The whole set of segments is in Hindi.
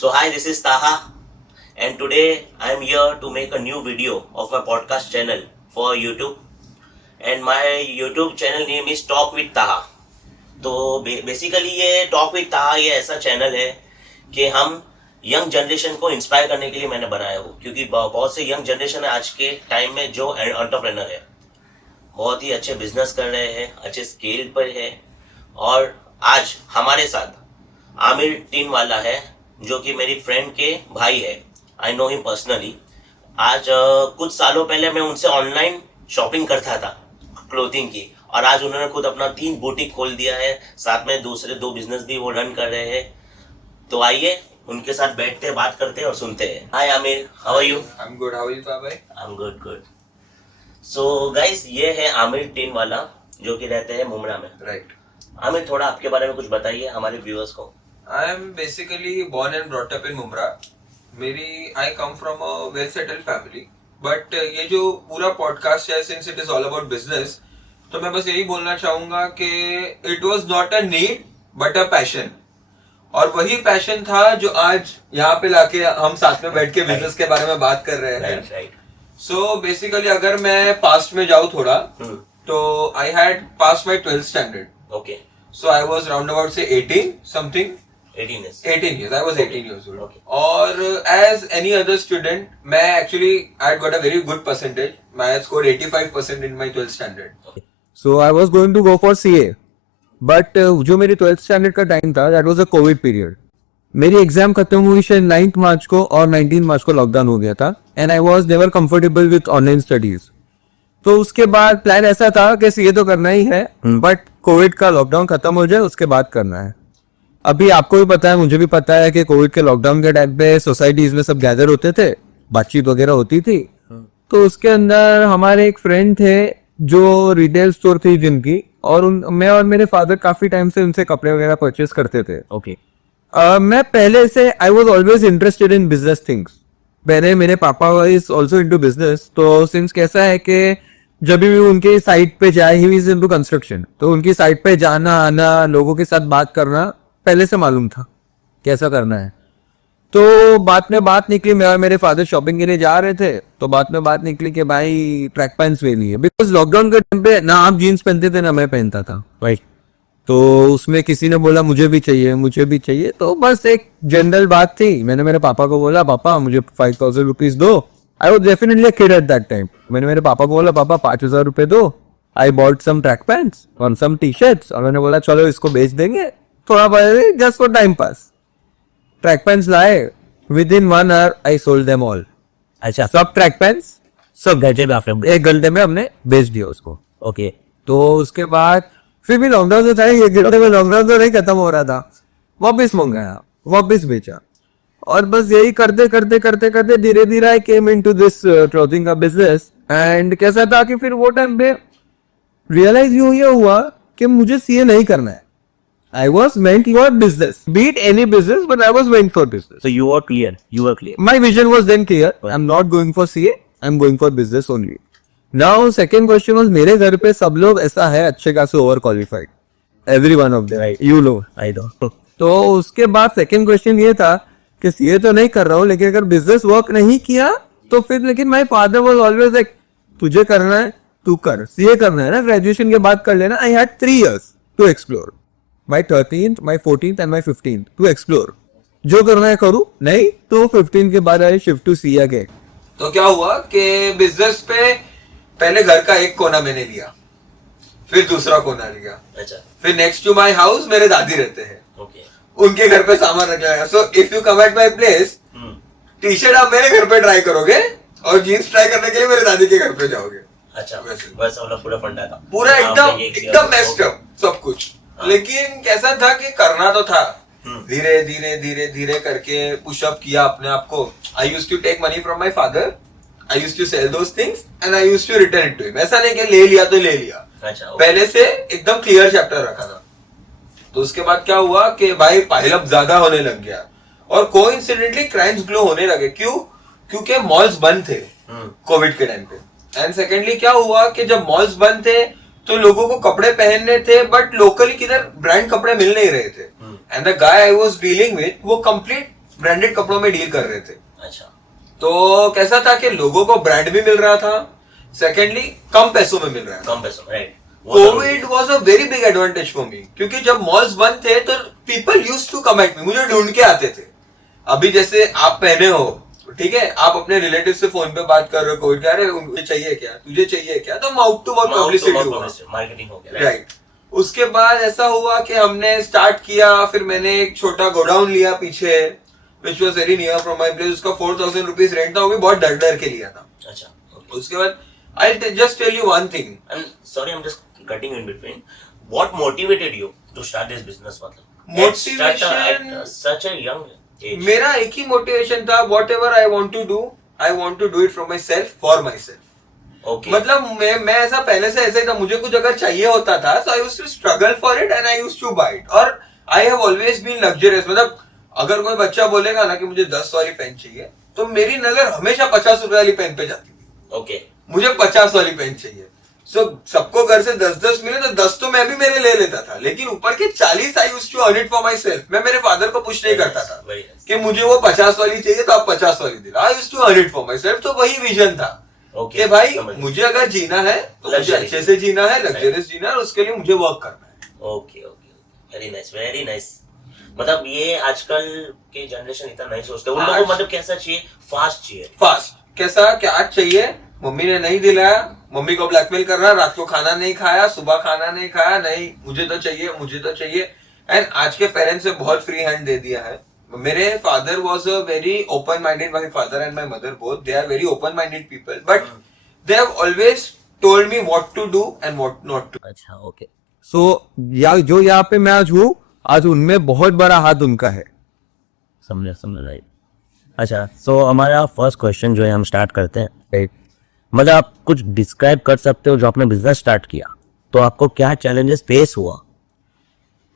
So hi, this is Taha, and today I am here to make a new video of my podcast channel for YouTube, and my YouTube channel name is Talk with Taha. तो बेसिकली ये टॉक विद ताहा ये ऐसा चैनल है कि हम यंग जनरेशन को इंस्पायर करने के लिए मैंने बनाया हो, क्योंकि बहुत से यंग जनरेशन है आज के टाइम में जो एंटरप्रेन्योर है, बहुत ही अच्छे बिजनेस कर रहे हैं, अच्छे स्केल पर है। और आज हमारे साथ आमिर टीनवाला है जो कि मेरी फ्रेंड के भाई है। I know him personally. आज कुछ सालों पहले मैं उनसे ऑनलाइन शॉपिंग करता था क्लोथिंग की, और आज उन्होंने खुद अपना 3 बुटीक खोल दिया है, साथ में दूसरे 2 बिजनेस भी वो रन कर रहे हैं। तो आइए उनके साथ बैठते हैं, बात करते हैं और सुनते हैं। Hi Aamir, how are you? I am good, how are you भाई? I am good good. So guys, ये है आमिर टीनवाला जो कि रहते हैं मुमरा में। राइट। आमिर, थोड़ा आपके बारे में कुछ बताइए हमारे व्यूअर्स को। I am basically born and brought up in Mumbra. I come from a well settled family, but ये जो पूरा पॉडकास्ट है, since it is all about business, तो मैं बस यही बोलना चाहूंगा कि it was not a need but a passion, और वही पैशन था जो आज यहाँ पे लाके हम साथ में बैठ के बिजनेस के बारे में बात कर रहे हैं। सो बेसिकली अगर मैं पास्ट में जाऊँ थोड़ा, तो I had pass my 12th standard. Okay. So I was round about से 18 something. 18 years. 18 years. I was 18 years old. Okay. और as any other student, मैं actually I got a very good percentage. I had scored 85% in my 12th standard. Okay. So I was going to go for CA, but जो मेरी 12th स्टैंडर्ड का टाइम था, that was a COVID period. मेरी एग्जाम खत्म हुई शायद 9th मार्च को, और 19 मार्च को लॉकडाउन हो गया था, and I was never comfortable with online studies. तो उसके बाद प्लान ऐसा था कि CA तो करना ही है, बट कोविड का लॉकडाउन खत्म हो जाए उसके बाद करना है। अभी आपको भी पता है, मुझे भी पता है कि कोविड के लॉकडाउन के टाइम पे सोसाइटीज में सब गैदर होते थे, बातचीत वगैरह होती थी। तो उसके अंदर हमारे एक फ्रेंड थे जो रिटेल स्टोर थी जिनकी, और मैं और मेरे फादर काफी टाइम से उनसे कपड़े वगैरह परचेस करते थे। ओके। मैं पहले से I was always interested in business things. पहले मेरे पापा इज ऑल्सो इनटू बिजनेस, तो सिंस कैसा है कि जब भी उनके साइट पे जाए, ही इज इनटू कंस्ट्रक्शन, तो उनकी साइट पे जाना आना, लोगों के साथ बात करना पहले से मालूम था कैसा करना है। तो बात में बात निकली, मैं और मेरे फादर शॉपिंग के लिए जा रहे थे, तो बात में बात निकली कि भाई ट्रैक पैंट्स ले लिए, बिकॉज लॉकडाउन के टाइम पे ना आप जीन्स पहनते थे ना मैं पहनता था भाई। तो उसमें किसी ने बोला मुझे भी चाहिए, मुझे भी चाहिए, तो बस एक जनरल बात थी। मैंने मेरे पापा को बोला, पापा मुझे 5000 रुपीज दो। I was definitely a kid at that time. मैंने मेरे पापा को बोला, पापा 5000 रुपए दो। I bought some track pants और सम टी शर्ट्स, और मैंने बोला चलो इसको बेच देंगे थोड़ा बहुत, just for time pass. Track pants लाए, within 1 hour I sold them all. अच्छा, सब ट्रैक पैंट्स सब घंटे में आपने? 1 घंटे में हमने बेच दिया उसको। ओके। तो उसके बाद फिर भी लॉकडाउन तो था, 1 घंटे में लॉकडाउन तो नहीं खत्म हो रहा था, वापिस मंगाया, वापिस बेचा, और बस यही करते करते करते करते धीरे धीरे आई केम इनटू दिस क्लॉथिंग का बिजनेस। एंड कैसा था कि फिर वो टाइम पे रियलाइज ये हुआ कि मुझे सीए नहीं करना है। I was meant for business, be it any business, but I was meant for business. So you were clear. You were clear. My vision was then clear. I'm not going for CA. I'm going for business only. Now, second question was, मेरे घर पे सब लोग ऐसा है अच्छे खासे over qualified, every one of them, you know, I know. तो उसके बाद सेकंड क्वेश्चन ये था कि सीए तो नहीं कर रहा हूँ, लेकिन अगर बिजनेस वर्क नहीं किया तो फिर, लेकिन my father was always like तुझे करना है तू कर, सीए करना है ना, ग्रेजुएशन के बाद कर लेना। I had 3 years to explore, my 13th, my 14th and my 15th to explore. जो करना है करूँ, नहीं तो 15 के बाद I shift to CA again. तो क्या हुआ कि बिजनेस पे पहले घर का एक कोना मैंने लिया, फिर दूसरा कोना लिया, अच्छा। फिर नेक्स्ट टू माई हाउस मेरे दादी रहते हैं, ओके। उनके घर पे सामान रखा गया। So if you come at my place, T shirt आप मेरे घर पे ट्राई करोगे और जीन्स ट्राई करने के लिए मेरे दादी के घर पे जाओगे। अच्छा, बस पूरा फंडा था, पूरा एकदम मेस्ड अप सब कुछ। लेकिन कैसा था कि करना तो था, धीरे धीरे धीरे धीरे करके पुशअप किया अपने आप को। I used to take money from my father, I used to sell those things and I used to return it to him. ऐसा नहीं कि ले लिया तो ले लिया, अच्छा, पहले से एकदम क्लियर चैप्टर रखा था। तो उसके बाद क्या हुआ कि भाई पाइलअप ज्यादा होने लग गया, और कोइंसिडेंटली क्राइम्स ग्लो होने लगे। क्यों? क्योंकि मॉल्स बंद थे कोविड के टाइम पे। एंड सेकेंडली क्या हुआ कि जब मॉल्स बंद थे तो लोगों को कपड़े पहनने थे, बट लोकली किधर ब्रांड कपड़े मिल नहीं रहे थे। And the guy I was dealing with, वो कंप्लीट ब्रांडेड कपड़ों में डील कर रहे थे। अच्छा। तो कैसा था कि लोगों को ब्रांड भी मिल रहा था, सेकेंडली कम पैसों में मिल रहा था। कम पैसों में, right. Covid was a very big advantage for me, क्योंकि जब मॉल्स बंद थे तो people use to come at me, मुझे ढूंढ के आते थे। अभी जैसे आप पहने हो, ठीक है, आप अपने रिलेटिव से फोन पे बात कर रहे हो कोविड, अरे मुझे चाहिए क्या, तुझे चाहिए क्या, तो माउथ टू माउथ पब्लिसिटी हुआ, मार्केटिंग हो गया, राइट। उसके बाद ऐसा हुआ कि हमने स्टार्ट किया, फिर मैंने एक छोटा गोडाउन लिया पीछे, which was very near from my place. उसका 4,000 रुपीज रेंट था, वो भी बहुत डर डर के लिया था। अच्छा, okay. उसके बाद I just tell you one thing, I'm just cutting in between. What motivated you to start this business? मतलब Motivation- at such a young age. मेरा एक ही मोटिवेशन था, whatever I want to do, I want to do it from myself, for myself. Okay. मतलब मैं ऐसा पहले से ऐसे ही था, मुझे कुछ अगर चाहिए होता था तो I used to struggle for it and I used to buy it. और I have always been luxurious, मतलब अगर कोई बच्चा बोलेगा ना कि मुझे 10 वाली पेन चाहिए, तो मेरी नजर हमेशा 50 रुपए वाली पेन पे जाती थी। Okay. मुझे 50 वाली पेन चाहिए। सो सबको घर से 10-10 मिले तो 10 तो मैं भी मेरे ले लेता था, लेकिन ऊपर के 40 I used to earn it for myself. मैं मेरे फादर को पुश नहीं करता था Very nice. कि मुझे वो 50 वाली चाहिए तो आप 50 वाली दे, I used to earn it for myself. तो वही विजन था Okay. कि भाई समझ गया। मुझे अगर जीना है तो मुझे Luxury. अच्छे से जीना है, लग्जरियस जीना है, और उसके लिए मुझे वर्क करना है। Okay. Very nice. Very nice. मतलब ये आजकल के जनरेशन इतना नहीं सोचते, उन लोगों को मतलब कैसा चाहिए, फास्ट चाहिए। फास्ट कैसा, क्या आज चाहिए, मम्मी ने नहीं दिलाया, मम्मी को ब्लैकमेल कर रहा, रात को खाना नहीं खाया, सुबह खाना नहीं खाया, नहीं मुझे तो चाहिए, मुझे तो चाहिए। एंड आज के पेरेंट्स ने बहुत फ्री हैंड दे दिया है। मेरे father was a very open minded, my father and my mother both, they are very open minded people, but they have always told me what to do and what not to. अच्छा, ओके। सो जो यहाँ पे मैं आज हूँ, आज उनमें बहुत बड़ा हाथ उनका है। समझ राइट। अच्छा, सो हमारा फर्स्ट क्वेश्चन जो है हम स्टार्ट करते हैं। राइट। मतलब आप कुछ डिस्क्राइब कर सकते हो, जो आपने बिजनेस स्टार्ट किया तो आपको क्या चैलेंजेस फेस हुआ?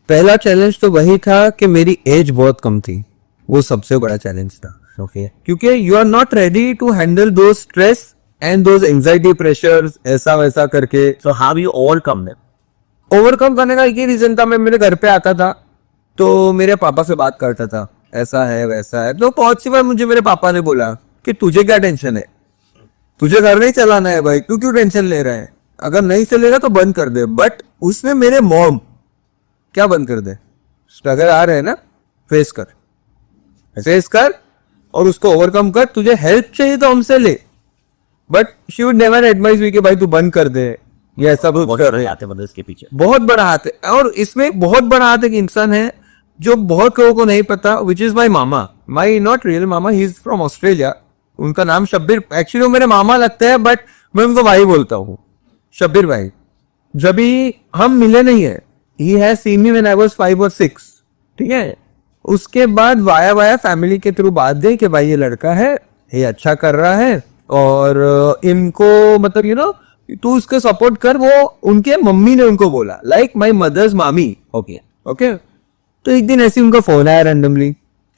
पहला चैलेंज तो वही था कि मेरी एज बहुत कम थी, वो सबसे बड़ा चैलेंज था। ओके। क्योंकि you are not ready to handle those stress and those anxiety pressures, ऐसा वैसा करके। So how you overcome them? Overcome करने का एक ही रीजन था, मैं मेरे घर पे आता था तो मेरे पापा से बात करता था, ऐसा है वैसा है। तो बहुत सी बार मुझे मेरे पापा ने बोला कि तुझे क्या टेंशन है, तुझे घर नहीं चलाना है भाई, क्यों टेंशन ले रहा है, अगर नहीं चलेगा तो बंद कर दे। बट उसमें मेरे मॉम क्या बंद कर दे, स्ट्रगल आ रहे हैं ना, फेस कर और उसको ओवरकम कर, तुझे हेल्प चाहिए तो हमसे ले। But she would never advice me कि भाई तू बंद कर दे, ये ऐसा बहुत कर। बड़े आते मतलब इसके पीछे बहुत बड़ा हाथ है, और इसमें एक बहुत बड़ा हाथ एक इंसान है जो बहुत लोगों को नहीं पता, which is my mama, my not real mama, he is from Australia. उनका नाम शब्बीर, एक्चुअली वो मेरे मामा लगते हैं बट मैं उनको भाई बोलता हूँ, शब्बीर भाई। जब भी हम मिले नहीं है, he has seen me when I was 5 or 6, ठीक है। उसके बाद वाया फैमिली के थ्रू बात गई कि भाई ये लड़का है, ये अच्छा कर रहा है और इनको मतलब यू नो तू उसको सपोर्ट कर। वो उनके मम्मी ने उनको बोला, लाइक माई मदर्स मामी। ओके। तो एक दिन ऐसे उनका फोन आया रैंडमली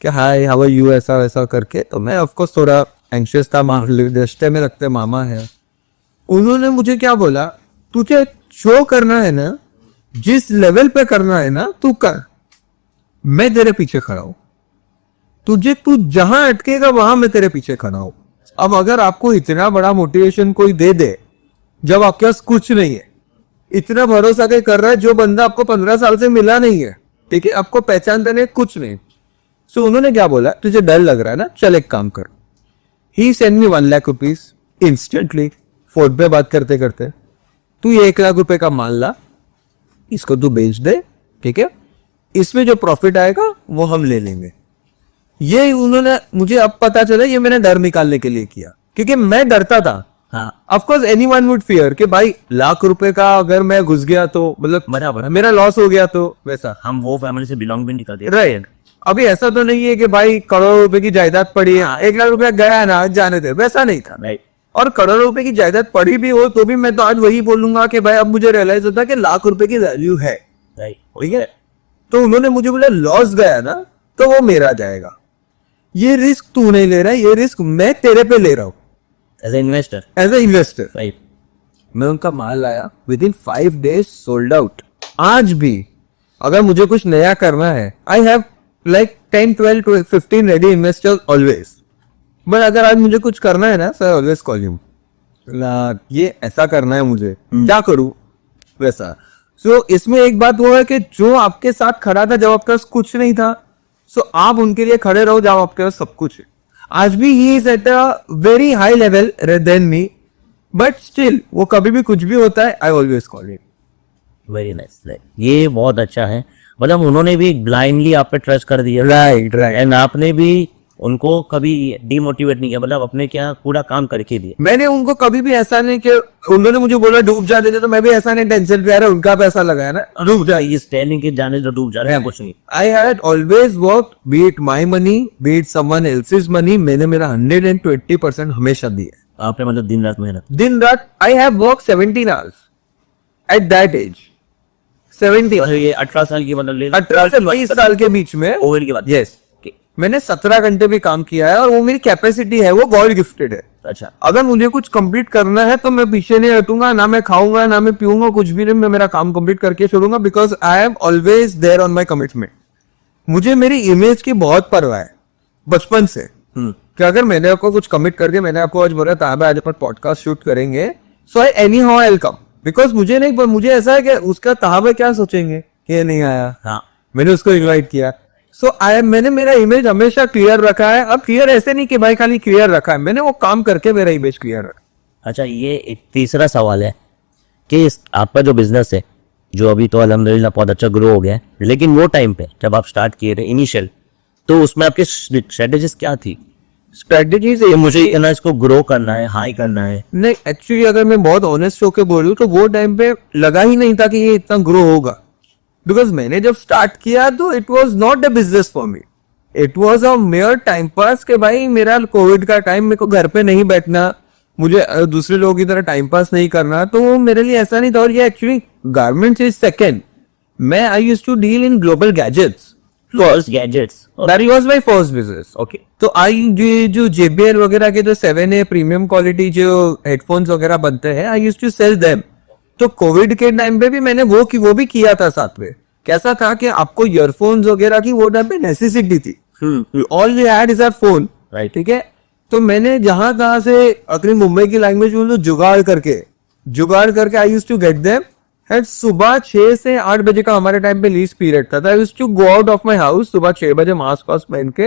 कि हाय हाउ आर यू, ऐसा वैसा करके। तो मैं ऑफकोर्स थोड़ा एंशियस था, रिश्ते में लगते मामा है। उन्होंने मुझे क्या बोला, तुझे शो करना है ना, जिस लेवल पे करना है ना तू कर, मैं तेरे पीछे खड़ा हूं, तू जहां अटकेगा वहां मैं तेरे पीछे खड़ा हूं। अब अगर आपको इतना बड़ा मोटिवेशन कोई दे दे जब आपके पास कुछ नहीं है, इतना भरोसा के कर रहा है जो बंदा आपको 15 साल से मिला नहीं है, ठीक है, आपको पहचानते नहीं कुछ नहीं। सो उन्होंने क्या बोला, तुझे डर लग रहा है ना, चल एक काम कर। He send me 1 lakh rupees instantly, phone पे बात करते करते, तू ये 1 लाख रुपए का माल ला, इसको तू बेच दे, ठीक है, इसमें जो प्रॉफिट आएगा वो हम ले लेंगे। ये उन्होंने, मुझे अब पता चला ये मैंने डर निकालने के लिए किया, क्योंकि मैं डरता था। हाँ, of course anyone would fear कि भाई 1 लाख रुपए का अगर मैं घुस गया तो मतलब बराबर मेरा लॉस हो गया तो वैसा, हम वो फैमिली से बिलोंग भी नहीं करते। राइट। अभी ऐसा तो नहीं है कि भाई करोड़ों रुपए की जायदाद पड़ी है, 1 लाख रुपया गया ना, जाने दे, वैसा नहीं था। राइट। और करोड़ों रुपए की जायदाद पड़ी भी हो तो भी मैं तो आज वही बोलूंगा कि भाई अब मुझे रियलाइज होता है कि 1 लाख रुपए की वैल्यू है, राइट। ठीक है। तो उन्होंने मुझे बोला लॉस गया ना तो वो मेरा जाएगा, ये रिस्क तू नहीं ले रहा है, ये रिस्क मैं तेरे पे ले रहा हूं as a investor. As a investor. Right. मैं उनका माल लाया, within 5 days sold out. आज भी अगर मुझे कुछ नया करना है, I have like 10, 12 to 15 ready investors always. But अगर आज मुझे कुछ करना है ना, सर ऑलवेज कॉल यू, ये ऐसा करना है मुझे, क्या करूं वैसा. सो इसमें एक बात वो है कि जो आपके साथ खड़ा था जब आपके पास कुछ नहीं था, सो आप उनके लिए खड़े रहो जब आपके पास सब कुछ है. आज भी he is at a very high level than me, but still वो कभी भी कुछ भी होता है, I always call him. Very nice. ये बहुत अच्छा है. मतलब उन्होंने भी ब्लाइंडली आप पे ट्रस्ट कर दिया. Right right. एंड आपने भी उनको कभी डिमोटिवेट नहीं किया. मतलब अपने क्या पूरा काम करके दिए. मैंने उनको कभी भी ऐसा नहीं कि उन्होंने मुझे बोला डूब जा देते, तो मैं भी ऐसा नहीं टेंशन पे आ रहा, उनका पैसा लगाया ना डूब जा. ये स्टैंडिंग के जाने तो डूब जा रहे हैं कुछ नहीं. I had always worked, be it my money, be it someone else's money, मैंने मेरा 120% हमेशा दिया. आपने मतलब दिन रात मेहनत. दिन रात I have worked 17 hours at that age. 70. और ये 18 साल की मतलब ले 18 से 22 साल के बीच में कोविड के बाद. यस मैंने 17 घंटे भी काम किया है, और वो मेरी कैपेसिटी है, वो गॉड गिफ्टेड है. अच्छा. अगर मुझे कुछ कंप्लीट करना है तो मैं पीछे नहीं हटूंगा, ना मैं खाऊंगा ना मैं पीऊंगा, कुछ भी नहीं, मैं मेरा काम कंप्लीट करके छोड़ूंगा, because I am always there on my commitment. मुझे मेरी इमेज की बहुत परवाह है बचपन से, कि अगर मैंने आपको कुछ कमिट करके, मैंने आपको आज बोला था आज अपन पॉडकास्ट शूट करेंगे, so I anyhow I will come, because मुझे ऐसा है कि उसका ताहबा क्या सोचेंगे कि ये नहीं आया. हाँ. मैंने उसको इनवाइट किया. सो मैंने मेरा इमेज हमेशा क्लियर रखा है. अब क्लियर ऐसे नहीं कि भाई खाली क्लियर रखा है, मैंने वो काम करके मेरा इमेज क्लियर रखा. अच्छा, ये एक तीसरा सवाल है कि आपका जो बिजनेस है, जो अभी तो अल्हम्दुलिल्लाह बहुत अच्छा ग्रो हो गया है, लेकिन वो टाइम पे जब आप स्टार्ट किए थे इनिशियल, तो उसमें आपकी स्ट्रेटेजीज क्या थी? स्ट्रेटेजीज मुझे ना इसको ग्रो करना है, हाई करना है. नहीं, एक्चुअली अगर मैं बहुत ऑनेस्ट होकर बोलूं तो वो टाइम पे लगा ही नहीं था कि ये इतना ग्रो होगा, बिकॉज मैंने जब स्टार्ट किया तो it was not a business for me, it was a mayor time pass. के भाई मेरा कोविड का टाइम, मेरे को घर पे नहीं बैठना, मुझे दूसरे लोगों की तरह टाइम पास नहीं करना, तो वो मेरे लिए ऐसा नहीं था. और ये एक्चुअली गारमेंट्स इज सेकेंड. मैं I used to deal in global gadgets. First gadgets, that was my first business. Okay, तो आई जो JBL वगैरह के जो 7A प्रीमियम क्वालिटी जो हेडफोन्स वगैरह बनते हैं, I used to sell them. तो कोविड के टाइम पे भी मैंने वो भी किया था साथ में. कैसा था कि आपको ईयरफोन्स वगैरह की वो टाइम पे नेसेसिटी थी. All you had is a phone, right? ठीक है, तो मैंने जहां तहां से अपनी मुंबई की लैंग्वेज में जुगाड़ करके I used to get them. And सुबह 6 से 8 बजे का हमारे टाइम पे लीज पीरियड था. I used to go out of my house सुबह 6 बजे मास्क पहन के,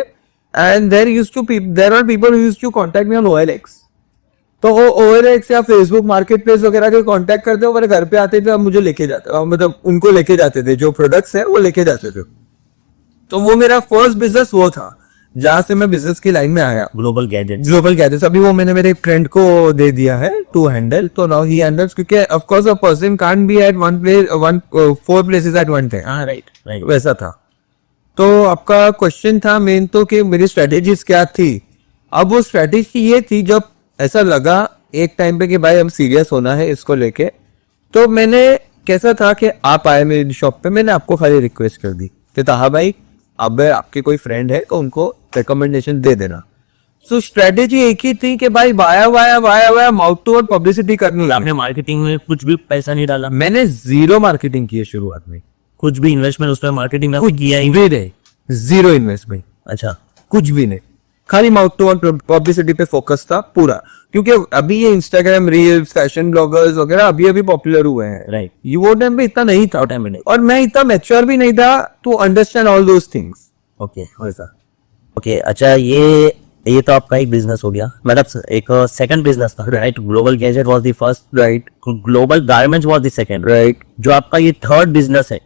and there are people who used to contact me on OLX. तो वो OLX या फेसबुक मार्केट प्लेस वगैरह के कांटेक्ट करते हो, मेरे घर पे आते थे, मुझे लेके जाते, मतलब उनको लेके जाते थे, जो प्रोडक्ट्स है वो लेके जाते थे. तो वो मेरा फर्स्ट बिजनेस वो था जहां से मैं बिजनेस की लाइन में आया. Global gadgets. अभी वो मैंने मेरे फ्रेंड को दे दिया है टू हैंडल, तो नाउ ही हैंडल्स, क्योंकि of course a person can't be at one place, 4 places at one time. हाँ, राइट. वैसा था. तो आपका क्वेश्चन था मेन तो कि मेरी स्ट्रेटेजीज क्या थी. अब वो स्ट्रेटेजी ये थी, जब ऐसा लगा एक टाइम पे कि भाई हम सीरियस होना है इसको लेके, तो मैंने कैसा था कि आप आए मेरी शॉप पे, मैंने आपको खाली रिक्वेस्ट कर दी कि ताहा भाई अब आपके कोई फ्रेंड है तो उनको रिकमेंडेशन दे देना. सो स्ट्रेटेजी एक ही थी कि भाई via mouth to mouth publicity करनी है. आपने मार्केटिंग में कुछ भी पैसा नहीं डाला? मैंने जीरो मार्केटिंग की है शुरुआत में. कुछ भी इन्वेस्टमेंट उसमें मार्केटिंग में किया ही नहीं, जीरो इन्वेस्टमेंट. अच्छा, कुछ भी नहीं, खाली माउथ टू माउथ पब्लिसिटी पे फोकस था पूरा. क्योंकि अभी ये इंस्टाग्राम रील्स, फैशन ब्लॉगर्स वगैरह अभी पॉपुलर हुए हैं, राइट. ये वो टाइम पे इतना नहीं था, टाइम में नहीं. और मैं इतना मैच्योर भी नहीं था to understand all those things. Okay, वैसा. ओके, अच्छा, ये तो आपका एक बिजनेस हो गया, मतलब एक सेकंड बिजनेस था, right? Global gadget was the first, right. Global garments was the second, right. जो आपका ये थर्ड बिजनेस है,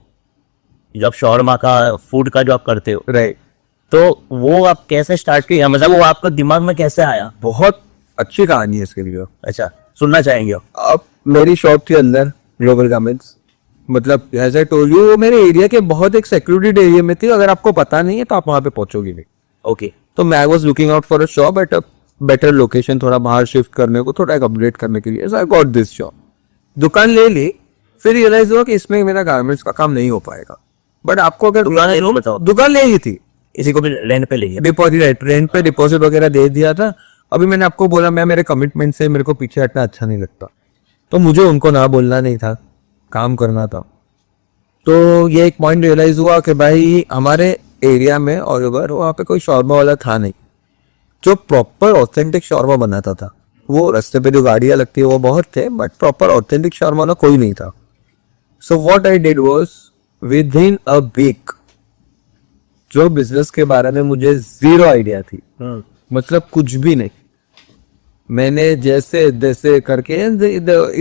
जो आप शॉर्मा का फूड का जो आप करते हो, राइट, तो वो आप कैसे स्टार्ट किया? मतलब वो आपका दिमाग में कैसे आया? बहुत अच्छी कहानी है इसके लिए. अच्छा, सुनना चाहेंगे? अब मेरी शॉप थी अंदर ग्लोबल गारमेंट्स, मतलब एज आई टोल्ड यू वो मेरे एरिया के बहुत एक सिक्योरिटी एरिया में थी. अगर आपको पता नहीं है तो आप वहां पे पहुंचोगे नहीं. ओके. तो मैं was looking out for a shop at a better location, थोड़ा बाहर शिफ्ट करने को, थोड़ा एक अपडेट करने के लिए. सो आई गॉट दिस शॉप, दुकान ले ली. फिर रियलाइज हुआ कि इसमें मेरा गारमेंट्स का काम नहीं हो पाएगा. बट आपको अगर दुकान ले ली थी, इसी को भी रेंट पे ले लिया? डिपॉजिट, रेंट पे डिपॉजिट वगैरह दे दिया था. अभी मैंने आपको बोला मैं मेरे कमिटमेंट से मेरे को पीछे हटना अच्छा नहीं लगता, तो मुझे उनको ना बोलना नहीं था, काम करना था. तो ये एक पॉइंट रियलाइज हुआ कि भाई हमारे एरिया में और ओवर वहाँ पे कोई शॉर्मा वाला था नहीं जो प्रॉपर ऑथेंटिक शॉर्मा बनाता था। वो रास्ते पे जो गाड़ियाँ लगती है वो बहुत थे, बट प्रॉपर ऑथेंटिक शॉर्मा वाला कोई नहीं था। So what I did was within a week, जो बिजनेस के बारे में मुझे जीरो आइडिया थी, मतलब कुछ भी नहीं, मैंने जैसे जैसे करके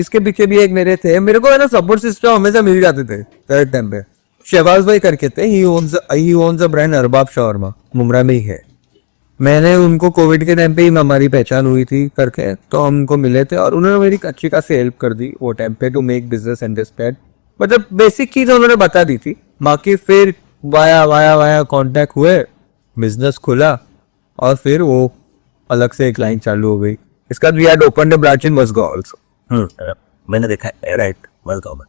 इसके पीछे भी एक मेरे थे, मेरे को है ना सपोर्ट सिस्टम हमेशा मिल जाते थे थर्ड टाइम पे। शहबाज भाई करके थे, he owns a brand Arbab Shawarma, Mumbra में ही है। मैंने उनको कोविड के टाइम पे ही हमारी पहचान हुई थी करके, तो हम उनको मिले थे और उन्होंने मेरी अच्छी खासी हेल्प कर दी वो टाइम पे टू मेक बिजनेस अंडरस्टैंड, मतलब बेसिक चीज उन्होंने बता दी थी। बाकी फिर वाया वाया वाया कांटेक्ट हुए, बिजनेस खुला और फिर वो अलग से एक लाइन चालू हो गई। इसका we had opened a branch in Moscow also. मैंने देखा है, राइट, वेलकम।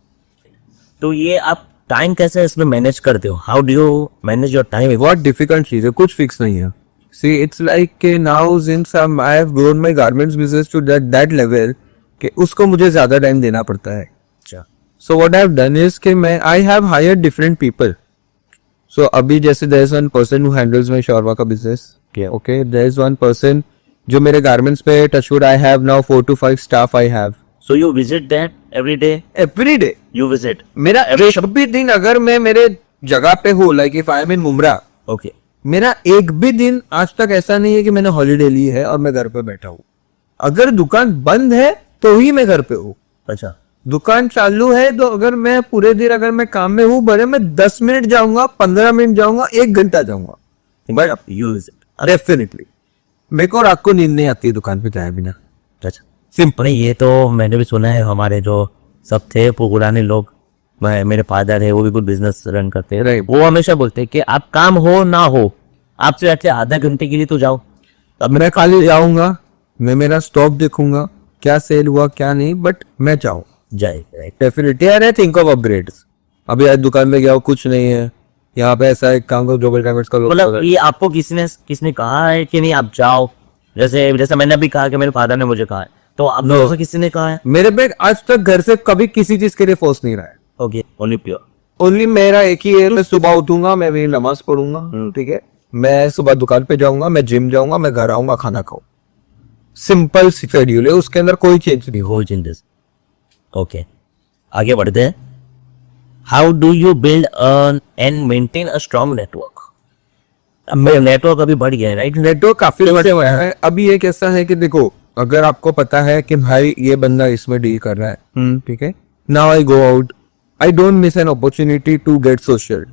तो ये आप टाइम कैसे इसमें मैनेज करते हो? How do you manage your time? बहुत डिफिकल्ट चीज है, कुछ फिक्स नहीं है। See, it's like now since I have grown my garments business to that level कि उसको मुझे ज्यादा टाइम देना पड़ता है। अच्छा, So what I have done is कि मैं I have hired different people. So अभी जैसे there is one person who handles my shawarma का business. Yeah. Okay, there is one person जो मेरे garments पे touchwood I have now 4 to 5 staff I have. so you visit that every day? Every day. You visit? मेरा जब भी दिन अगर मैं मेरे जगह पे हूँ, like if I am in Mumbra, Okay. मेरा एक भी दिन आज तक ऐसा नहीं है कि मैंने हॉलीडे ली है और मैं घर पे बैठा हूँ। अगर दुकान बंद है तो ही मैं घर पे हूँ। अच्छा, दुकान चालू है तो अगर मैं पूरे दिन अगर मैं काम में हूँ, बड़े मैं 10 मिनट जाऊंगा, 15 मिनट जाऊंगा, 1 घंटा जाऊंगा, बट you visit? डेफिनेटली मेरे को रात को नींद नहीं आती है दुकान पे जाए बिना। अच्छा, सिंपल। ये तो मैंने भी सुना है, हमारे जो सब थे पुराने लोग, मेरे फादर है, वो भी कुछ बिजनेस रन करते हैं, Right. वो हमेशा बोलते हैं कि आप काम हो ना हो, आपसे अच्छे आधा घंटे के लिए तो जाओ। अब मैं खाली जाऊंगा, मैं मेरा स्टॉक देखूंगा क्या सेल हुआ क्या नहीं, बट मैं चाहूँ जाए, राइट। डेफिनेटली। यार आई थिंक ऑफ अपग्रेड्स। अभी आज दुकान में गया कुछ नहीं है, यहाँ पे ऐसा एक काम करो ग्लोबल डायमंड्स का मतलब ये आपको किसने कहा है कि नहीं आप जाओ? जैसे जैसे मैंने अभी कहा कि मेरे फादर ने मुझे कहा है, तो आप लोगों से किसी ने कहा है? मेरे पे आज तक घर से कभी किसी चीज के लिए फोर्स नहीं रहा है। Okay, only pure. ओनली मेरा एक ही है, मैं सुबह उठूंगा, मैं भी नमाज पढ़ूंगा, ठीक है, मैं सुबह दुकान पे जाऊंगा, मैं जिम जाऊंगा, मैं घर आऊंगा, खाना खाऊं। सिंपल शेड्यूल है, उसके अंदर कोई चेंज नहीं हो। हो चेंजेस। ओके, आगे बढ़ते हैं। How do you build and maintain a strong network? Network अभी बढ़ गया है, राइट? नेटवर्क काफी बढ़ गया है। अभी एक ऐसा है कि देखो, अगर आपको पता है कि भाई ये बंदा इसमें डील कर रहा है, ठीक है, now I go out, I don't miss an opportunity to get social.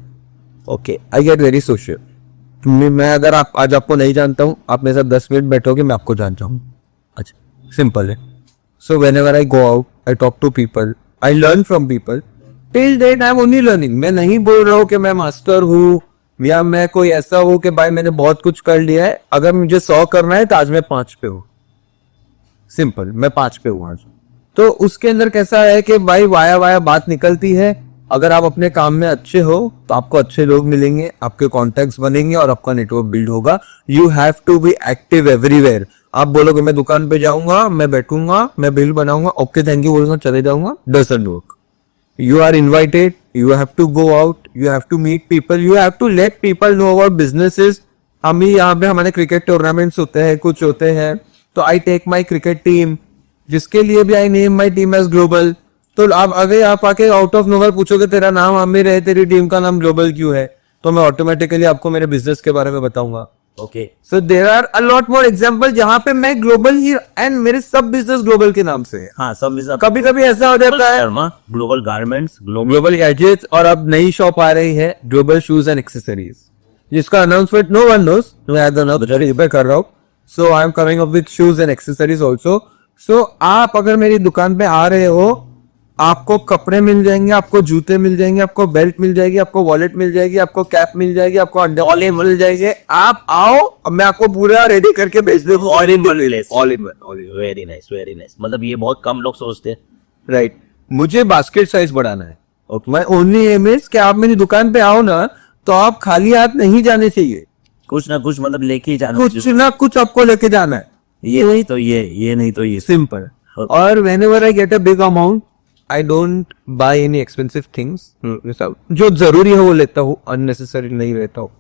Okay, I get very social. मैं अगर आप आज आपको नहीं जानता हूँ, आप मेरे साथ 10 मिनट बैठोगे, मैं आपको जानता हूँ। अच्छा, सिंपल है। So whenever I go out, I talk to people, I learn from people. Till date I am only learning. मैं नहीं बोल रहा हूँ कि मैं मास्टर हूँ या मैं कोई ऐसा हूँ कि भाई मैंने बहुत कुछ कर लिया है। अगर मुझे 100 करना है तो आज मैं 5 पे हूँ। सिंपल, मैं 5 पे हूँ आज। तो उसके अंदर कैसा है कि भाई वाया वाया बात निकलती है। अगर आप अपने काम में अच्छे हो तो आपको अच्छे लोग मिलेंगे, आपके कॉन्टेक्ट्स बनेंगे और आपका नेटवर्क बिल्ड होगा। You have to be active everywhere. आप बोलोगे मैं दुकान पे जाऊंगा, मैं बैठूंगा, मैं बिल बनाऊंगा, ओके थैंक यू बोलूंगा, चले जाऊंगा, doesn't work. You are invited, you have to go out, you have to meet people, you have to let people know about businesses. हम ही यहाँ पे हमारे क्रिकेट टूर्नामेंट्स होते हैं, कुछ होते हैं, तो I take my cricket team, जिसके लिए भी I name my team as global. तो आप अगर आप आके आउट ऑफ नोवेयर पूछोगे तेरा नाम आमिर है, तेरी टीम का नाम ग्लोबल क्यों है, तो मैं ऑटोमेटिकली आपको मेरे बिजनेस के बारे में बताऊंगा। Okay, so there are a lot more example जहां पे मैं ग्लोबल ही, एंड मेरे सब बिजनेस ग्लोबल के नाम से है। हाँ, सब कभी कभी ऐसा हो जाता है ग्लोबल गारमेंट्स, ग्लोबल गैजेट्स, और अब नई शॉप आ रही है ग्लोबल शूज एंड एक्सेसरीज, जिसका अनाउंसमेंट नो वन नोस, मैं कर रहा हूँ। So I am coming up with shoes and accessories also. सो आप अगर मेरी दुकान पे आ रहे हो, आपको कपड़े मिल जाएंगे, आपको जूते मिल जाएंगे, आपको बेल्ट मिल जाएगी, आपको वॉलेट मिल जाएगी, आपको कैप मिल जाएगी, आपको अंडरऑले मिल जाएंगे। आप आओ, अब मैं आपको पूरा रेडी करके भेज दूंगा। All in one रिलेस, all in one. Very nice, very nice. मतलब ये बहुत कम लोग सोचते हैं। राइट, मुझे बास्केट साइज बढ़ाना है। मैं ओनली एम इज कि आप मेरी दुकान पे आओ ना, तो आप खाली हाथ नहीं जाने चाहिए, कुछ ना कुछ मतलब लेके ही जाना, कुछ ना कुछ आपको लेके जाना है। ये नहीं तो ये नहीं तो ये। सिंपल। और whenever I get a big amount, I don't buy any expensive things. जो जरूरी है वो लेता हूँ, unnecessary नहीं लेता हूँ।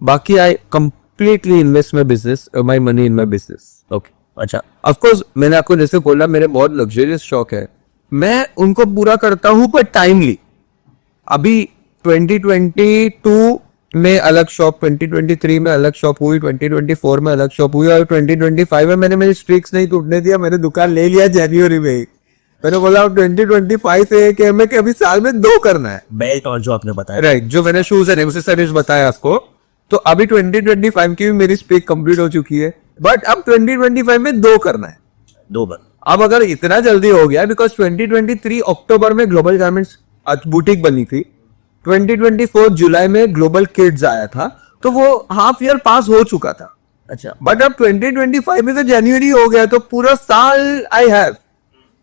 बाकी I completely invest my business, my money in my business. Okay. अच्छा. ऑफ कोर्स मैंने आपको जैसे बोला मेरे बहुत लग्जरियस शौक है, मैं उनको पूरा करता हूँ पर टाइमली. अभी 2022 में अलग शॉप, 2023 में अलग शॉप हुई, 2024 में अलग शॉप हुई और 2025 में मैंने मेरी स्ट्रिक्स नहीं टूटने दिया. मैंने दुकान ले लिया जनवरी में ही. मैंने बोला 2025 से कि हमें अभी साल में 2 करना है. बेल्ट और जो आपने बताया, राइट, जो मैंने शूज एंड एक्सेसरीज बताया आपको, तो अभी 2025 की भी मेरी स्पीक कंप्लीट हो चुकी है. बट अब 2025 में 2 करना है. 2 बार. अब अगर इतना जल्दी हो गया, बिकॉज 2023 अक्टूबर में ग्लोबल गारमेंट्स बुटीक बनी थी, 2024 जुलाई में ग्लोबल किड्स आया था, तो वो हाफ ईयर पास हो चुका था. अच्छा. बट अब 2025 में तो जनवरी हो गया, तो पूरा साल आई हैव.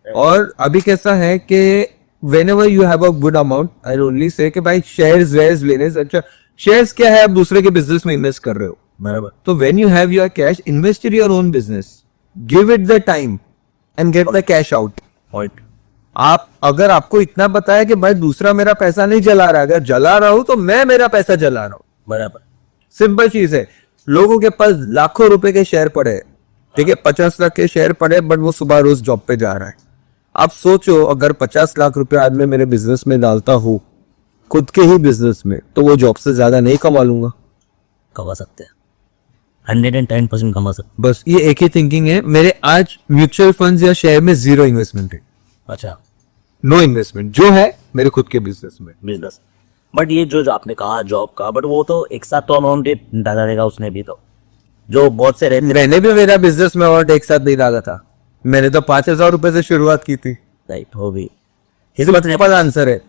और अभी कैसा है कि whenever you have a good amount, I'll only say कि भाई शेयर्स वेयर्स लेने से अच्छा, शेयर्स क्या है, आप दूसरे के बिजनेस में इन्वेस्ट कर रहे हो. बराबर. तो when you have your cash, invest in your own business, give it the time and get the cash out. Point. आप अगर आपको इतना पता है कि भाई दूसरा मेरा पैसा नहीं जला रहा है, अगर जला रहा हूं तो मैं मेरा पैसा जला रहा हूं. बराबर. सिंपल चीज है. लोगों के पास लाखों रुपए के शेयर पड़े हैं, ठीक है, 50 लाख के शेयर पड़े, बट वो सुबह रोज जॉब पे जा रहा है. आप सोचो अगर 50 लाख रुपए आज मैं मेरे बिजनेस में डालता हूँ, खुद के ही बिजनेस में, तो वो जॉब से ज्यादा नहीं कमा लूंगा. कमा सकते हैं, 110% कमा सकते. बस ये एक ही थिंकिंग है. मेरे आज म्यूचुअल फंड्स या शेयर में 0 इन्वेस्टमेंट है. अच्छा. नो इन्वेस्टमेंट जो है मेरे खुद के बिजनेस में. बिजनेस. बट ये जो आपने कहा जॉब का, बट वो तो एक साथ तो अमाउंट डाला रहेगा उसने भी, तो जो बहुत से मैंने भी मेरा बिजनेस में और एक साथ नहीं डाला था. मैंने तो 5,000 रुपए से शुरुआत की थी. राइट. हो भी हिम्मत पर आंसर है.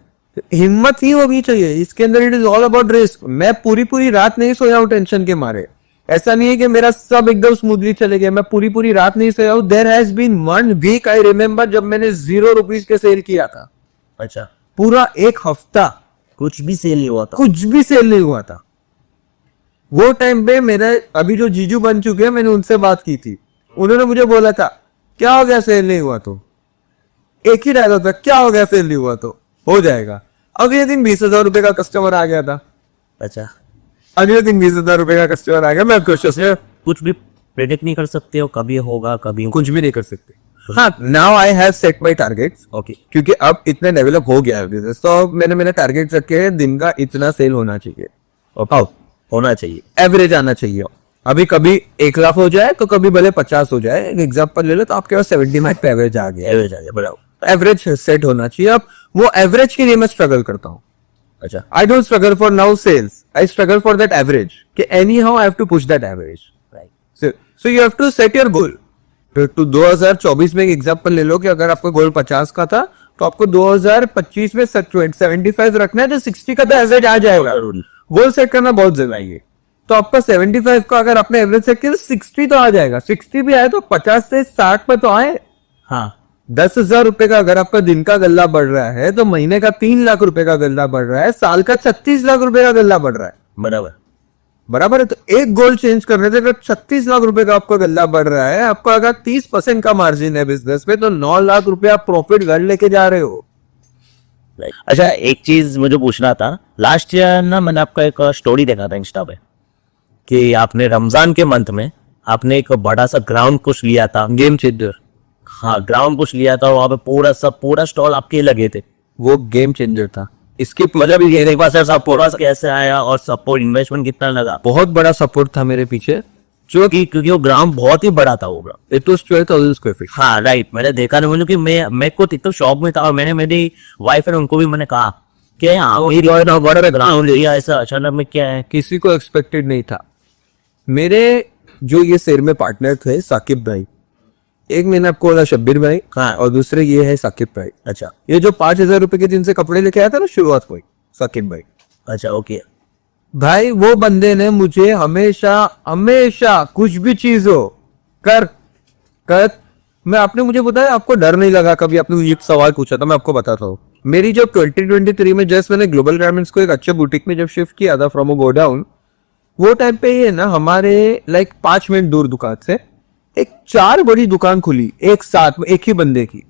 हिम्मत ही होनी चाहिए इसके अंदर. It is all about risk. मैं पूरी रात नहीं सोया हूँ टेंशन के मारे. ऐसा नहीं है कि मेरा सब एकदम स्मूथली चले गया. मैं पूरी रात नहीं सोया हूँ. There has been 1 week I remember जब मैंने 0 रुपीज के सेल किया था. अच्छा. पूरा 1 हफ्ता कुछ भी सेल नहीं हुआ था. कुछ भी सेल नहीं हुआ था. वो टाइम पे मेरा अभी जो जीजू बन चुके हैं, मैंने उनसे बात की थी. उन्होंने मुझे बोला था क्या हो गया सेल नहीं हुआ तो. एक ही डायलॉग था, क्या हो गया सेल नहीं हुआ तो, हो जाएगा. अगले दिन 20,000 रुपए का कस्टमर आ गया था. अच्छा. अगले दिन 20,000 रुपए का कस्टमर आ गया. मैं खुश हूं. कुछ भी प्रेडिक्ट नहीं कर सकते हो, कभी होगा कभी कुछ भी नहीं कर सकते. हाँ, now I have set my targets. Okay. क्योंकि अब इतना डेवलप हो गया है बिजनेस, तो अब मैंने मेरे टारगेट रखे हैं. दिन का इतना सेल होना चाहिए. ओके. होना चाहिए. एवरेज आना चाहिए. अभी कभी 1 लाख हो जाए तो कभी भले 50 हो जाए. एक एग्जांपल ले लो तो आपके पास 75 पे एवरेज आ गया. एवरेज आ गया. बराबर. एवरेज सेट होना चाहिए. अब वो एवरेज के लिए मैं स्ट्रगल करता हूँ. अच्छा. I don't struggle for now sales. I struggle for that average. कि anyhow I have to push that average. Right. So you have to set your goal. तो 2024 में एक एग्जांपल ले लो कि अगर आपका गोल 50 का था, तो आपको 2025 में 75 रखना है, तो 60 का तो एवरेज आ जाएगा. गोल सेट करना बहुत जरूरी है. तो आपका 75 का अगर आपने एवरेज सेट किया, 60 तो आ जाएगा. 60 भी आए तो 50 से 60 पे तो आए. हाँ. 10,000 रुपए का अगर आपका दिन का गल्ला बढ़ रहा है, तो महीने का 3 लाख रुपए का गल्ला बढ़ रहा है, साल का 36 लाख रुपए का गल्ला बढ़ रहा है. बराबर. बराबर है. तो एक गोल चेंज करने से अगर 36 लाख रुपए का आपका गल्ला बढ़ रहा है, आपका अगर 30% का मार्जिन है बिजनेस में, तो 9 लाख रुपए आप प्रॉफिट घर लेके जा रहे हो. राइट. अच्छा, एक चीज मुझे पूछना था. लास्ट ईयर ना मैंने आपका एक स्टोरी देखा था इंस्टा पे कि आपने रमजान के मंथ में आपने एक बड़ा सा ग्राउंड पुश लिया था. Game changer. हाँ, ग्राउंड पुश लिया था. वहां पे पूरा स्टॉल आपके लगे थे. वो गेम चेंजर था. इसकी मतलब ये एक बार सर सपोर्ट कैसे आया और सपोर्ट इन्वेस्टमेंट कितना लगा? बहुत बड़ा सपोर्ट था मेरे पीछे, जो कि क्योंकि वो ग्राउंड बहुत ही बड़ा था. वो ground it was 12,000 square feet. हाँ राइट. मैंने देखा ना, मुझे कि मैं को तो शॉप में था, और मैंने मेरी वाइफ है उनको भी मैंने कहा कि यहाँ बड़ा ग्राउंड एरिया ऐसा अचानक में क्या है. किसी को एक्सपेक्टेड नहीं था. मेरे जो ये शेयर में पार्टनर थे साकिब भाई, एक मैंने आपको बोला शब्बीर भाई, हाँ. और दूसरे ये है साकिब भाई. अच्छा. ये जो 5,000 रुपए के जिनसे कपड़े लेके आया था ना शुरुआत को, साकिब भाई. अच्छा. ओके. भाई वो बंदे ने मुझे हमेशा कुछ भी चीज हो कर मैं आपने मुझे बताया, आपको डर नहीं लगा कभी? आपने ये सवाल पूछा था, मैं आपको बताता हूँ. मेरी जो 2023 में जस्ट मैंने ग्लोबल गारमेंट्स को एक अच्छे बुटीक में जब शिफ्ट किया था फ्रॉम अ गोडाउन, वो टाइम पे ये ना हमारे 5 मिनट दूर दुकान से एक 4 बड़ी दुकान खुली एक साथ में, एक ही बंदे की,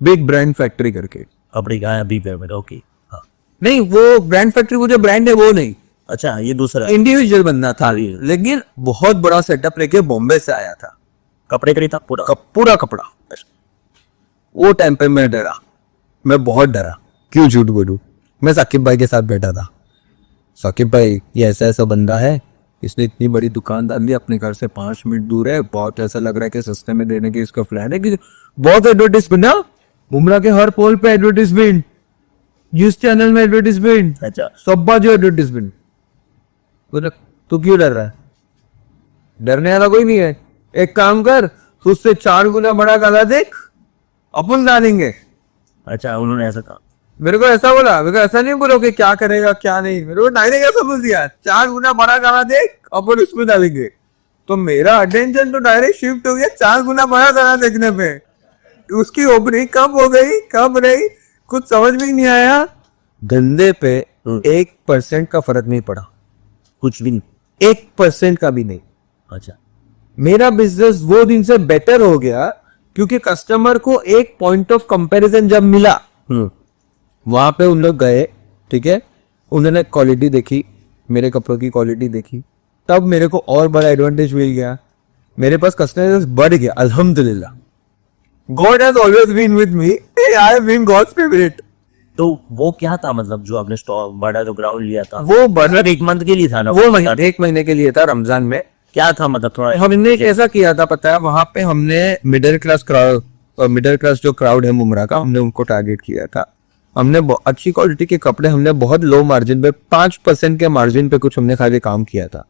बिग ब्रांड फैक्ट्री करके. अपनी गाय अभी पे. ओके. हाँ. नहीं, वो ब्रांड फैक्ट्री, वो जो ब्रांड है वो नहीं, अच्छा, ये दूसरा इंडिविजुअल बनना था, लेकिन बहुत बड़ा सेटअप लेके बॉम्बे से आया था। कपड़े का नहीं था पूरा? पूरा कपड़ा। वो टाइम पे मैं डरा, मैं बहुत डरा, क्यों झूठ बोलूं। मैं साकिब भाई के साथ बैठा था, साकिब भाई ये ऐसा ऐसा बंदा है, इसने इतनी बड़ी दुकान डाल दी, अपने घर से 5 मिनट दूर है, बहुत ऐसा लग रहा है कि सस्ते में देने की इसका प्लान है, कि बहुत एडवर्टीजमेंट ना, बुमराह के हर पोल पे एडवर्टीजमेंट, जिस चैनल में एडवर्टीजमेंट, अच्छा, सब बाजू एडवर्टीजमेंट। बोला तू क्यों डर रहा है? डरने वाला कोई नहीं है, एक काम कर, उससे 4 गुना बड़ा गला देख, अपन डालेंगे। अच्छा, उन्होंने ऐसा कहा? मेरे को ऐसा बोला, मेरे को ऐसा नहीं बोलो कि क्या करेगा क्या नहीं, मेरे को डायरेक्ट ऐसा बोल दिया, 4 गुना बड़ा गाना देख, अपन उसमें डालेंगे। तो मेरा अटेंशन तो डायरेक्ट शिफ्ट हो गया 4 गुना बड़ा गाना देखने पे। उसकी ओपनिंग कब हो गई कब रही कुछ समझ में नहीं आया। धंधे पे 1% का फर्क नहीं पड़ा, कुछ भी नहीं? 1% का भी नहीं। अच्छा, मेरा बिजनेस वो दिन से बेटर हो गया क्योंकि कस्टमर को एक पॉइंट ऑफ कंपैरिजन जब मिला, वहां पे उन लोग गए, ठीक है, उन्होंने क्वालिटी देखी, मेरे कपड़ों की क्वालिटी देखी, तब मेरे को और बड़ा एडवांटेज मिल गया, मेरे पास कस्टमर बढ़ गया अल्हम्दुलिल्लाह। God has always been with me, I have been God's favourite. तो वो क्या था, मतलब जो आपने स्टॉक बड़ा जो ग्राउंड लिया था, वो बड़ा 1 मंथ के लिए था ना? वो 1 महीने के लिए था, रमजान में। क्या था मतलब थोड़ा? हमने कैसा किया था पता है, वहां पे हमने मिडिल क्लास जो क्राउड है मुमरा का, हमने उनको टारगेट किया था। हमने अच्छी क्वालिटी के कपड़े, हमने बहुत लो मार्जिन पे 5% के मार्जिन पे कुछ हमने खाली काम किया था,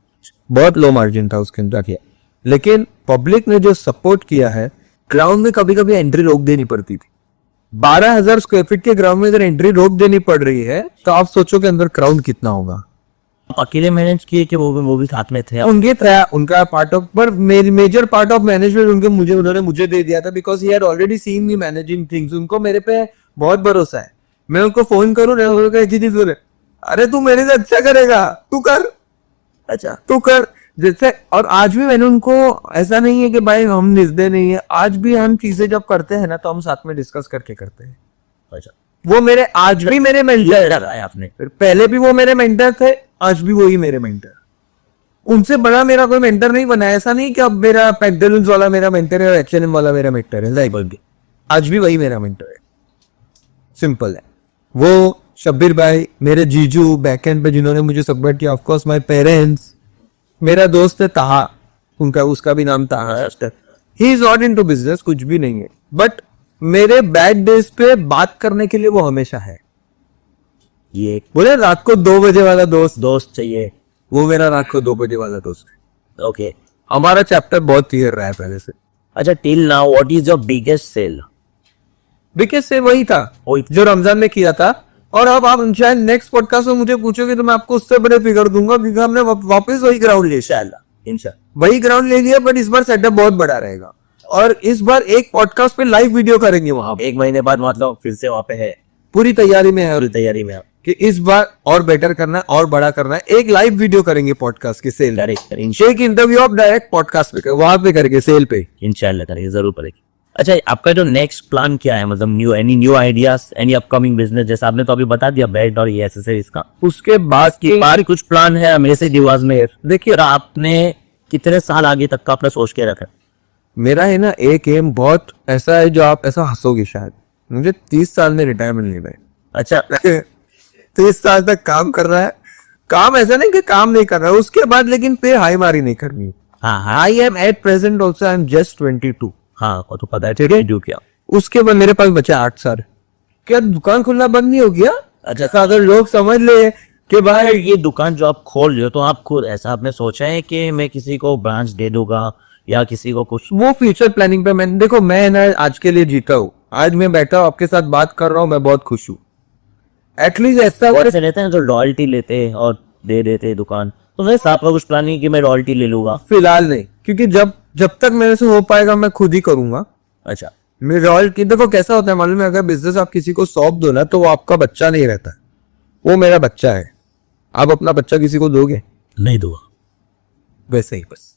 बहुत लो मार्जिन था उसके अंदर किया। लेकिन पब्लिक ने जो सपोर्ट किया है, ग्राउंड में कभी कभी एंट्री रोक देनी पड़ती थी। 12,000 स्क्वायर फीट के ग्राउंड में अगर एंट्री रोक देनी पड़ रही है तो आप सोचो कि अंदर क्राउड कितना होगा। आप अकेले मैनेज किए कि वो भी साथ में थे? उनके था, उनका पार्ट ऑफ, पर मेजर पार्ट ऑफ मैनेजमेंट उन्होंने मुझे दे दिया था, because he had already seen me managing things. उनको मेरे पे बहुत भरोसा है। मैं उनको फोन करूं ना, उनको एक ही चीज बोले, अरे तू मेरे से अच्छा करेगा, तू कर। अच्छा, तू कर जैसे। और आज भी मैंने उनको, ऐसा नहीं है कि भाई हम निजदे नहीं है, आज भी हम चीजें जब करते हैं ना तो हम साथ में डिस्कस करके करते हैं। अच्छा, वो मेरे आज भी मेरे मेंटर है आपने? पहले भी वो मेरे मेंटर थे, आज भी वही मेरे मेंटर। उनसे बड़ा मेरा कोई मेंटर नहीं बना। ऐसा नहीं कि अब मेरा पेंटालून्स वाला मेरा मेंटर है और H&M वाला मेरा मेंटर है, आज भी वही मेरा मेंटर है। सिंपल है। वो शब्बीर भाई, मेरे जीजू बैकएंड पे जिन्होंने मुझे सपोर्ट किया, ऑफ कोर्स माय पेरेंट्स, मेरा दोस्त है ताहा, उसका भी नाम ताहा है। He is not into business, कुछ भी नहीं है, बट मेरे बैड डेज पे बात करने के लिए वो हमेशा है। ये बोले रात को 2 बजे वाला दोस्त चाहिए, वो मेरा रात को 2 बजे वाला दोस्त है। ओके। हमारा चैप्टर बहुत क्लियर रहा है पहले से। अच्छा, till now what is your biggest sale? Biggest sale वही था जो रमजान में किया था। और अब आप शायद नेक्स्ट पॉडकास्ट में मुझे पूछोगे तो मैं आपको उससे बड़े फिगर दूंगा, क्योंकि हमने वापस वही ग्राउंड लिया, इंशाल्लाह वही ग्राउंड ले लिया, बट इस बार सेटअप बहुत बड़ा रहेगा। और इस बार एक पॉडकास्ट पे लाइव वीडियो करेंगे वहां पे। 1 महीने बाद मतलब फिर से वहां पे है? पूरी तैयारी में है, पूरी तैयारी में कि इस बार और बेटर करना है और बड़ा करना है। एक लाइव वीडियो करेंगे पॉडकास्ट के सेल, एक इंटरव्यू आप डायरेक्ट पॉडकास्ट पे वहां पे करेंगे, सेल पे इंशाल्लाह करेंगे, जरूर करेंगे। अच्छा, आपका जो नेक्स्ट प्लान क्या है, मतलब new ideas, any upcoming business? जैसे आपने तो अभी बता दिया बेल्ट और ये एक्सेसरीज का, उसके बाद की बार कुछ प्लान है हमेशा दिवाज में? देखिए, आपने कितने साल आगे तक का आपने सोच के रखा? मेरा है ना एक एम बहुत ऐसा है जो आप ऐसा हंसोगे शायद, मुझे 30 साल में रिटायरमेंट लेना है। अच्छा 30 साल तक काम कर रहा है, काम ऐसा नहीं कि काम नहीं कर रहा है उसके बाद, लेकिन फिर हाई मारी नहीं करनी। हाँ, I am at present also, I am just 22। हाँ, वो तो पता है, ठीक है, जो क्या उसके बाद मेरे पास बचा 8 साल। क्या दुकान खुलना बंद नहीं हो गया? अच्छा, अगर लोग समझ ले कि भाई ये दुकान जो आप खोल रहे हो, तो आप खुद ऐसा आपने सोचा है कि मैं किसी को ब्रांच दे दूंगा या किसी को कुछ? वो फ्यूचर प्लानिंग पे मैं देखो, मैं ना आज के लिए जीता हूँ, आज मैं बैठा हूँ आपके साथ बात कर रहा हूँ, मैं बहुत खुश हूँ। एटलीस्ट ऐसा ऐसे रहते हैं जो रॉयल्टी लेते और दे देते दुकान, तो मैं साहब का कुछ प्लानिंग कि मैं रॉयल्टी ले लूंगा? फिलहाल नहीं, क्योंकि जब तक मेरे से हो पाएगा मैं खुद ही करूंगा। अच्छा, मैं रॉयल्टी, देखो कैसा होता है मालूम है, अगर बिजनेस आप किसी को सौंप दो ना तो वो आपका बच्चा नहीं रहता, वो मेरा बच्चा है। आप अपना बच्चा किसी को दोगे? नहीं दूंगा। वैसे ही बस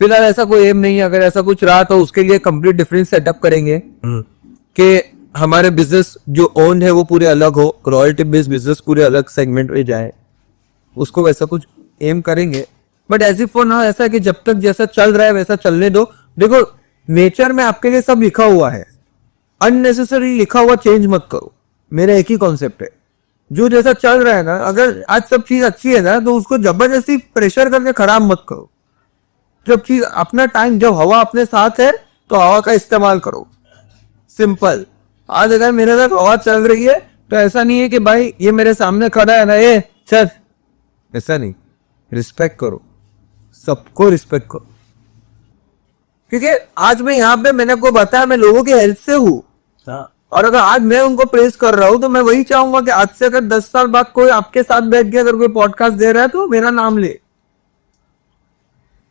फिलहाल ऐसा कोई एम नहीं है। अगर ऐसा कुछ रहा तो उसके लिए कंप्लीट डिफरेंट सेटअप करेंगे कि हमारे बिजनेस जो ओन है वो पूरे अलग हो, रॉयल्टी बेस्ड बिजनेस पूरे अलग सेगमेंट में जाए, उसको वैसा कुछ एम करेंगे, but as if for now ऐसा है कि जब तक जैसा चल रहा है वैसा चलने दो। देखो नेचर में आपके लिए सब लिखा हुआ है, अननेसेसरी लिखा हुआ चेंज मत करो। मेरा एक ही कॉन्सेप्ट है, जो जैसा चल रहा है ना, अगर आज सब चीज अच्छी है ना तो उसको जबरदस्ती प्रेशर करके खराब मत करो। जब चीज अपना टाइम, जब हवा अपने साथ है तो हवा का इस्तेमाल करो, सिंपल। आज अगर मेरे साथ हवा चल रही है तो ऐसा नहीं है कि भाई ये मेरे सामने खड़ा है ना ये चल, ऐसा नहीं। रिस्पेक्ट करो, सबको रिस्पेक्ट करो, क्योंकि आज मैं यहाँ पे, मैंने आपको बताया मैं लोगों की हेल्प से हूँ, और अगर आज मैं उनको प्रेस कर रहा हूँ तो मैं वही चाहूंगा कि आज से अगर 10 साल बाद कोई आपके साथ बैठ के अगर कोई पॉडकास्ट दे रहा है तो मेरा नाम ले,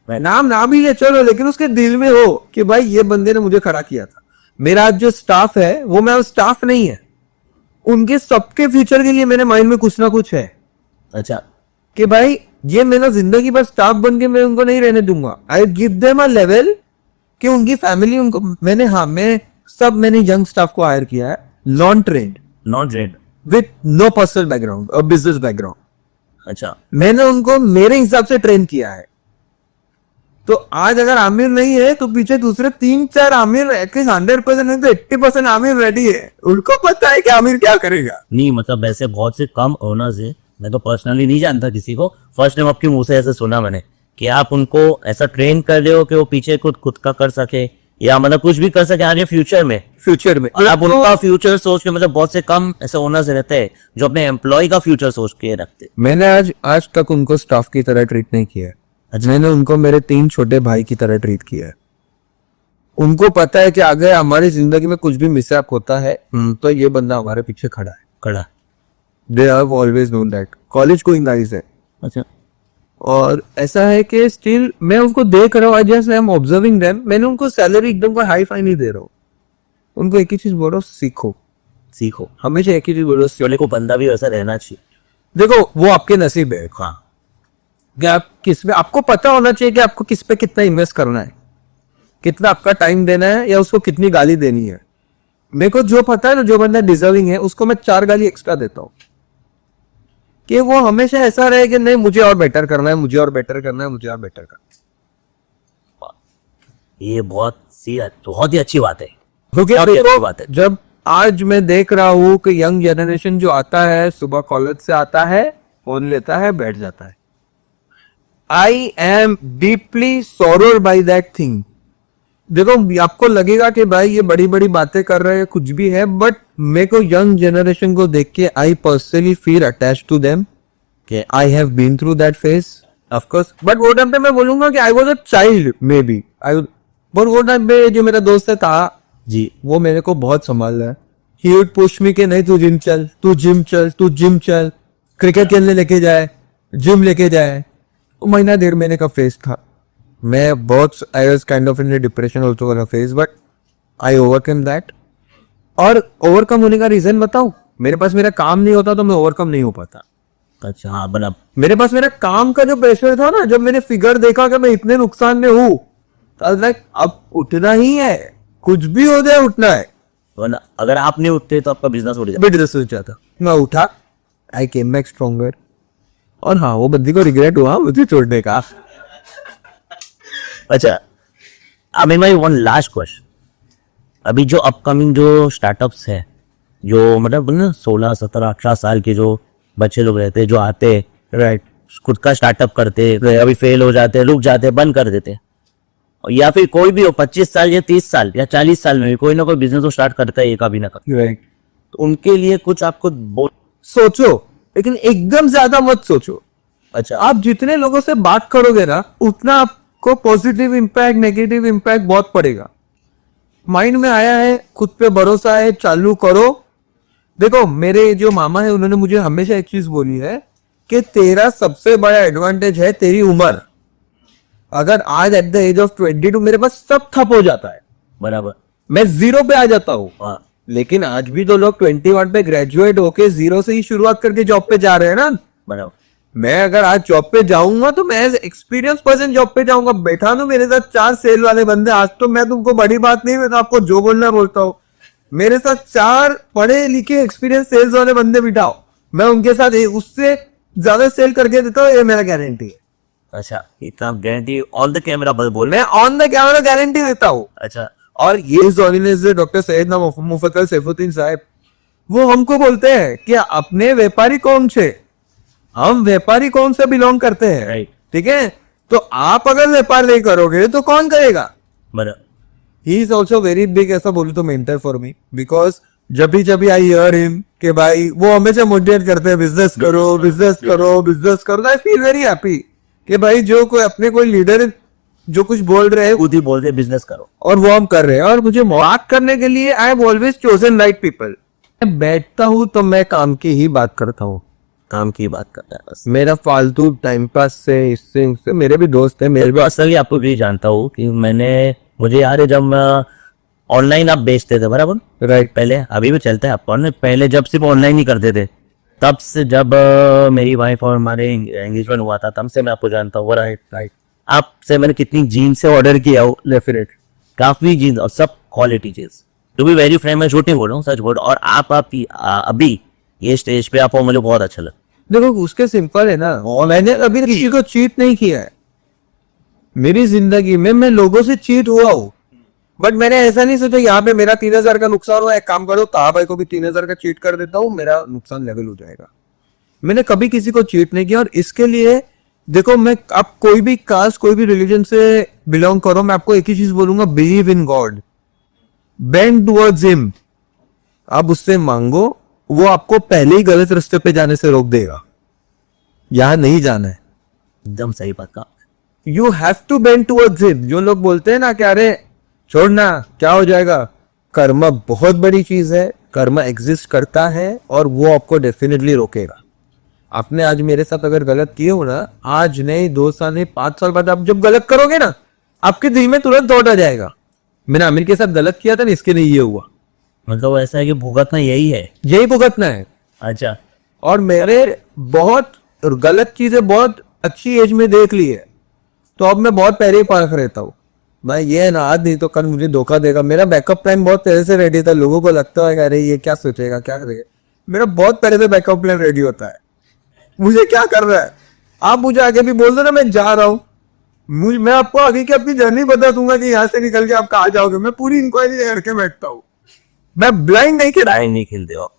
नाम ना भी ले चलो, लेकिन उसके दिल में हो कि भाई ये बंदे ने मुझे खड़ा किया था। मेरा आज जो स्टाफ है वो मेरा स्टाफ नहीं है, उनके सबके फ्यूचर के लिए मेरे माइंड में कुछ ना कुछ है। अच्छा, कि भाई ये मेरा जिंदगी पर स्टाफ बन के मैं उनको नहीं रहने दूंगा। I give them a level कि उनकी फैमिली, उनको मैंने यंग स्टाफ को हायर किया है, non trained with no personal background और बिजनेस बैकग्राउंड। अच्छा, मैंने उनको मेरे हिसाब से ट्रेन किया है। तो आज अगर आमिर नहीं है तो पीछे दूसरे 3-4 आमिर, एटलीस्ट 100% नहीं तो 80% आमिर रेडी है, उनको पता है कि आमिर क्या करेगा। नहीं मतलब वैसे बहुत से कम ओनर्स है, मैं तो पर्सनली नहीं जानता किसी को, फर्स्ट टाइम आपके मुंह से ऐसे सुना मैंने कि आप उनको ऐसा ट्रेन कर रहे हो कि वो पीछे खुद का कर सके, या मतलब कुछ भी कर सके आगे फ्यूचर में। और आप उनका फ्यूचर सोच के, मतलब बहुत से कम ऐसे ओनर्स रहते हैं जो अपने एम्प्लॉय का फ्यूचर सोच के रखते। मैंने आज तक उनको स्टाफ की तरह ट्रीट नहीं किया है। मैंने उनको मेरे 3 छोटे भाई की तरह ट्रीट किया है। उनको पता है कि अगर हमारी जिंदगी में कुछ भी मिसअप होता है तो ये बंदा हमारे पीछे खड़ा है। दे have always known that. College going guys है। अच्छा, और ऐसा है कि स्टिल मैं उनको देख रहा हूँ, I just I am observing them. मैंने उनको सैलरी एकदम कोई हाई फाई नहीं दे रहा हूँ, उनको एक ही चीज बोल रहा हूँ, सीखो, हमेशा एक ही चीज बोल रहा हूँ, चोले को बंदा भी वैसा रहना चाहिए। देखो वो आपके नसीब है। हाँ, कि आप किस पे, आपको पता होना चाहिए कि आपको किस पे कितना इन्वेस्ट करना है, कितना आपका टाइम देना है, या उसको कितनी गाली देनी है। मेरे को जो पता है ना, जो बंदा डिजर्विंग है उसको मैं 4 गाली एक्स्ट्रा देता हूँ, कि वो हमेशा ऐसा रहे कि नहीं मुझे और बेटर करना है, मुझे और बेटर करना है। ये बहुत ही अच्छी बात है, क्योंकि बहुत ही देखो, अच्छी बात है। जब आज मैं देख रहा हूँ कि यंग जनरेशन जो आता है, सुबह कॉलेज से आता है, फोन लेता है, बैठ जाता है। I am deeply sorrowed by that thing. देखो आपको लगेगा कि भाई ये बड़ी बड़ी बातें कर रहे हैं, कुछ भी है, बट मेरे को यंग जनरेशन को देख के I personally feel attached to them, कि I have been through that phase of course. But वो टाइम पे मैं बोलूंगा कि I was a child maybe, but वो टाइम पे जो मेरा दोस्त था जी, वो मेरे को बहुत संभाल रहा है। ही वुड पुश मी कि नहीं तू जिम चल, क्रिकेट खेलने लेके जाए, जिम लेके जाए। महीना 1.5 महीने का फेज था। मैं बहुत, I was kind of in depression also वाला phase, but I overcome that. और ओवरकम होने का रीजन बताऊं, मेरे पास मेरा काम नहीं होता तो मैं ओवरकम नहीं हो पाता। अच्छा, हाँ, बना मेरे पास मेरा काम का जो प्रेशर था ना, जब मैंने फिगर देखा कि मैं इतने नुकसान में हूं, तो लाइक अब उठना ही है, कुछ भी हो जाए उठना है। वरना अगर आप नहीं उठते तो आपका बिजनेस उठ जाता। बिजनेस सोचा था, मैं उठा, आई केम बैक स्ट्रॉन्गर। और हाँ, वो बंदी को रिग्रेट हुआ मुझे छोड़ने का। अच्छा, I mean my one last question, अभी जो अपकमिंग जो स्टार्टअप्स है, जो मतलब ना 16, 17, 18 साल के जो बच्चे लोग रहते हैं, जो आते हैं, राइट, खुद का स्टार्टअप करते, अभी फेल हो जाते, रुक जाते, बंद कर देते, या फिर कोई भी हो 25 साल या 30 साल या 40 साल में भी कोई ना कोई बिजनेस तो स्टार्ट करता है, एक अभी ना कर, राइट। तो उनके लिए कुछ आपको सोचो, लेकिन एकदम ज्यादा मत सोचो। अच्छा, आप जितने लोगों से बात करोगे ना, उतना आपको पॉजिटिव इंपैक्ट, नेगेटिव इंपैक्ट बहुत पड़ेगा। माइंड में आया है, खुद पे भरोसा है, चालू करो। देखो मेरे जो मामा है, उन्होंने मुझे हमेशा एक चीज बोली है कि तेरा सबसे बड़ा एडवांटेज है तेरी उम्र। अगर आज एट द एज ऑफ 22 मेरे पास सब ठप हो जाता है, बराबर, मैं 0 पे आ जाता हूँ, हाँ, लेकिन आज भी तो लोग 21 पे ग्रेजुएट होके 0 से ही शुरुआत करके जॉब पे जा रहे हैं ना। बराबर। मैं अगर आज जॉब पे जाऊंगा तो मैं एज एक्सपीरियंस पर्सन जॉब पे जाऊंगा। बैठा तो मेरे साथ 4 सेल वाले बंदे, आज तो मैं तुमको बड़ी बात नहीं, मैं तो आपको जो बोलना बोलता हूँ। मेरे साथ 4 पढ़े लिखे एक्सपीरियंस सेल्स वाले बंदे बिठाओ, मैं उनके साथ उससे ज्यादा सेल करके देता हूँ, ये मेरा गारंटी है। अच्छा, इतना गारंटी ऑन द कैमरा बोल। मैं ऑन द कैमरा गारंटी देता हूँ। अच्छा, और ये जोलिनेस डॉक्टर सैयद मुफद्दल सैफुद्दीन साहब, वो हमको बोलते हैं कि अपने व्यापारी कौन से, हम व्यापारी कौन से बिलोंग करते हैं, Right. ठीक है। तो आप अगर व्यापार नहीं करोगे तो कौन करेगा। बराबर। He is also very big, ऐसा बोलूं तो मेंटर फॉर मी, बिकॉज जब भी आई हियर हिम कि भाई वो हमेशा मोटिवेट करते हैं, बिजनेस करो बिजनेस करो बिजनेस करो। आई फील वेरी हैप्पी कि भाई जो कोई अपने कोई लीडर जो कुछ बोल रहे हैं खुद ही बोल रहे बिजनेस करो, और वो हम कर रहे हैं। और मुझे बात करने के लिए आई have always chosen right people. मैं बैठता हूँ तो मैं काम की ही बात करता हूँ, काम की बात करता है बस। मेरा फालतू टाइम पास से इससे मेरे भी दोस्त है, मेरे भी पर्सनली आपको भी जानता हूँ कि मुझे याद है जब ऑनलाइन आप बेचते थे, बराबर राइट। पहले, अभी भी चलता है आपको ऑनलाइन, पहले जब सिर्फ ऑनलाइन ही करते थे, तब से जब मेरी वाइफ और हमारे एंगेजमेंट हुआ था तब से मैं आपको जानता हूँ। Right right. आपसे मैंने कितनी जीन्स से ऑर्डर किया हो, डेफिनेट काफी जीन्स और सब quality jeans. To be very friend, मैं झूठ नहीं बोल रहा हूँ, सच बोल रहा हूँ। और आप अभी ये स्टेज पे आप हो, मुझे बहुत अच्छा लगा। देखो उसके सिंपल है ना, मैंने कभी किसी को चीट नहीं किया है मेरी जिंदगी में। मैं लोगों से चीट हुआ हूँ, बट मैंने ऐसा नहीं सोचा यहाँ पे मेरा 3000 का नुकसान हुआ, एक काम करो ताहा भाई को भी 3000 का चीट कर देता हूँ, मेरा नुकसान लेवल हो जाएगा। मैंने कभी किसी को चीट नहीं किया। और इसके लिए देखो, मैं आप कोई भी कास्ट कोई भी रिलीजन से बिलोंग करो, मैं आपको एक ही चीज बोलूंगा, believe in God, bend towards him. आप उससे मांगो, वो आपको पहले ही गलत रास्ते पे जाने से रोक देगा, यहां नहीं जाना है। एकदम सही बात कहा। You have to bend towards him. जो लोग बोलते हैं ना कि अरे छोड़ना क्या हो जाएगा, कर्म बहुत बड़ी चीज है, कर्म एग्जिस्ट करता है और वो आपको डेफिनेटली रोकेगा। आपने आज मेरे साथ अगर गलत किए हो ना, आज नहीं 2 साल नहीं 5 साल बाद आप जब गलत करोगे ना, आपके दिल में तुरंत थॉट आ जाएगा, मैंने आमिर के साथ गलत किया था ना, इसके लिए ये हुआ। मतलब ऐसा है कि भुगतना यही है। यही भुगतना है। अच्छा, और मेरे बहुत गलत चीजें बहुत अच्छी एज में देख ली है, तो अब मैं बहुत पहले ही पार्क रहता हूँ। मैं ये ना आज नहीं तो कल मुझे धोखा देगा। मेरा बैकअप प्लान बहुत पहले से रेडी था। लोगों को लगता है कि अरे ये क्या सोचेगा क्या करेगा, मेरा बहुत पहले से बैकअप प्लान रेडी होता है, मुझे क्या कर रहा है। आप मुझे आगे भी बोल दो ना मैं जा रहा हूँ, मैं आपको आगे की अपनी जर्नी बता दूंगा कि यहाँ से निकल के आप कहाँ जाओगे। मैं पूरी इंक्वायरी करके बैठता हूँ, मैं ब्लाइंड नहीं खेला। लाइन नहीं खेलते हो,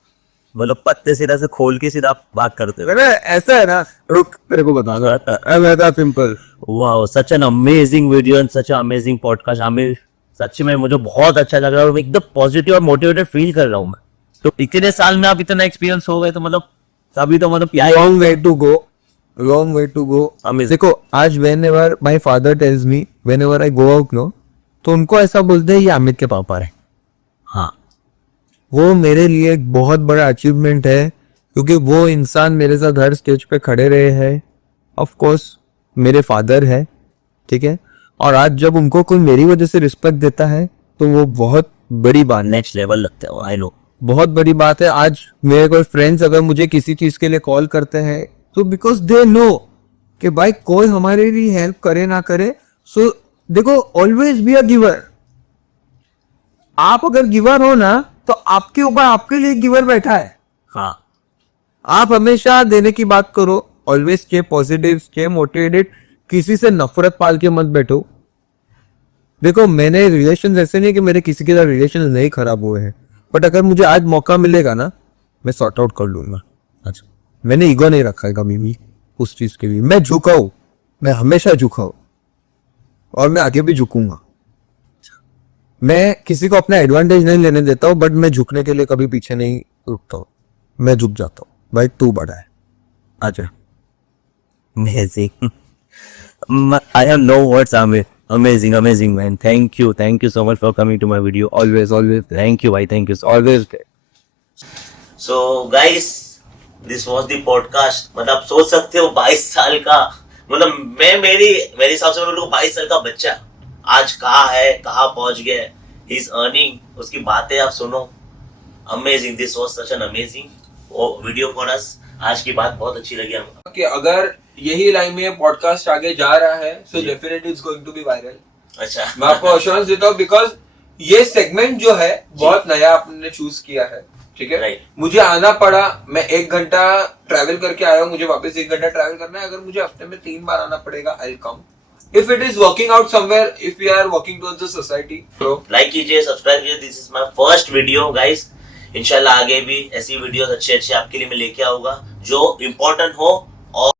मतलब पत्ते सीधा से खोल के सीधा बात करते हो। मैंने ऐसा है ना, रुक तेरे को बता simple. Wow, such an amazing video and such amazing podcast. Aamir, सच में मुझे बहुत अच्छा लग रहा है और एकदम पॉजिटिव और मोटिवेटेड फील कर रहा हूँ मैं। तो इतने साल में आप इतना एक्सपीरियंस हो गए, तो मतलब तभी तो मतलब long way to go, long way to go. देखो आज whenever my father tells me, whenever I go out नो, तो उनको ऐसा बोलते हैं ये अमित के पापा है। हाँ, वो मेरे लिए एक बहुत बड़ा अचीवमेंट है, क्योंकि वो इंसान मेरे साथ हर स्टेज पे खड़े रहे हैं। ऑफ कोर्स मेरे फादर है, ठीक है। और आज जब उनको कोई मेरी वजह से रिस्पेक्ट देता है तो वो बहुत बड़ी बात, नेक्स्ट लेवल लगता है, आई नो, बहुत बड़ी बात है। आज मेरे कोई फ्रेंड्स अगर मुझे किसी चीज के लिए कॉल करते हैं तो बिकॉज दे नो कि भाई कोई हमारे लिए हेल्प करे ना करे। सो देखो, ऑलवेज बी अ गिवर। आप अगर गिवर हो ना तो आपके ऊपर आपके लिए गिवर बैठा है। हाँ, आप हमेशा देने की बात करो, always stay positive, stay motivated, किसी से नफरत पाल के मत बैठो। देखो मैंने रिलेशन ऐसे नहीं कि मेरे किसी के साथ रिलेशन नहीं खराब हुए हैं, बट अगर मुझे आज मौका मिलेगा ना मैं सॉर्ट आउट कर लूंगा। अच्छा, मैंने ईगो नहीं रखा है कभी भी उस चीज के लिए। मैं झुका हूं, मैं हमेशा झुका हूं और मैं आगे भी झुकूंगा। मैं किसी को अपना एडवांटेज नहीं लेने देता हूं, बट मैं झुकने के लिए कभी पीछे नहीं रुकता हूं, मैं झुक जाता हूं। भाई तू बड़ा है, आजा। amazing. I have no words, Amir. Amazing, amazing, man. Thank you so much for coming to my video. Always Thank you, bhai. Thank you. always So guys, this was the podcast. मतलब आप सोच सकते हो 22 साल का, मतलब मेरे हिसाब से बोलूँ 22 साल का बच्चा आज कहाँ है, कहाँ पहुंच गया, ही इज अर्निंग, उसकी बातें आप सुनो। Amazing, this was such an amazing video for us. आज की बात बहुत अच्छी लगी हमको कि अगर यही लाइन में पॉडकास्ट आगे जा रहा है so definitely it's going to be viral. अच्छा, मैं आपको अश्योरेंस देता हूँ बिकॉज ये सेगमेंट जो है बहुत नया आपने चूज किया है ठीक है Right. मुझे आना पड़ा, मैं 1 घंटा ट्रैवल करके आया हूँ, मुझे वापस 1 घंटा ट्रैवल करना है, अगर मुझे हफ्ते में 3 बार आना पड़ेगा, I come. If it is working out somewhere, if we are working towards the society, तो लाइक कीजिए, सब्सक्राइब कीजिए. This is my first video guys. इंशाल्लाह आगे भी ऐसी वीडियोस अच्छे अच्छे आपके लिए मैं लेके आऊंगा जो इम्पोर्टेंट हो. और